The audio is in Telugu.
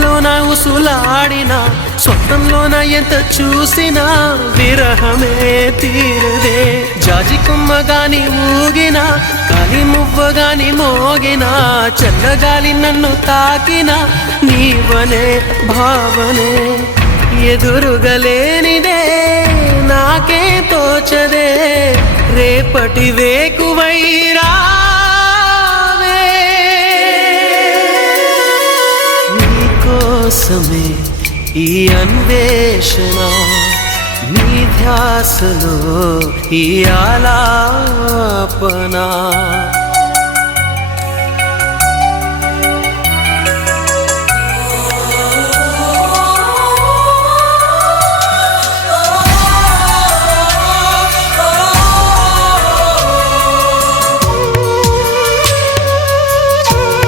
ఊహల్లోన ఉసులాడినా స్వప్నంలోన ఎంత చూసినా విరహమే తీరదే. జాజి కొమ్మగాని ఊగినా కాలి మువ్వగాని మోగినా చల్లగాలి నన్ను తాకినా నీవనే భావనే ఎదురుగలేనిదే నాకే తోచదే. రేపటి వేకువైరా నీకోసమే ఈ అన్వేషణ, నీ ధ్యాసలో ఈ ఆలాపన.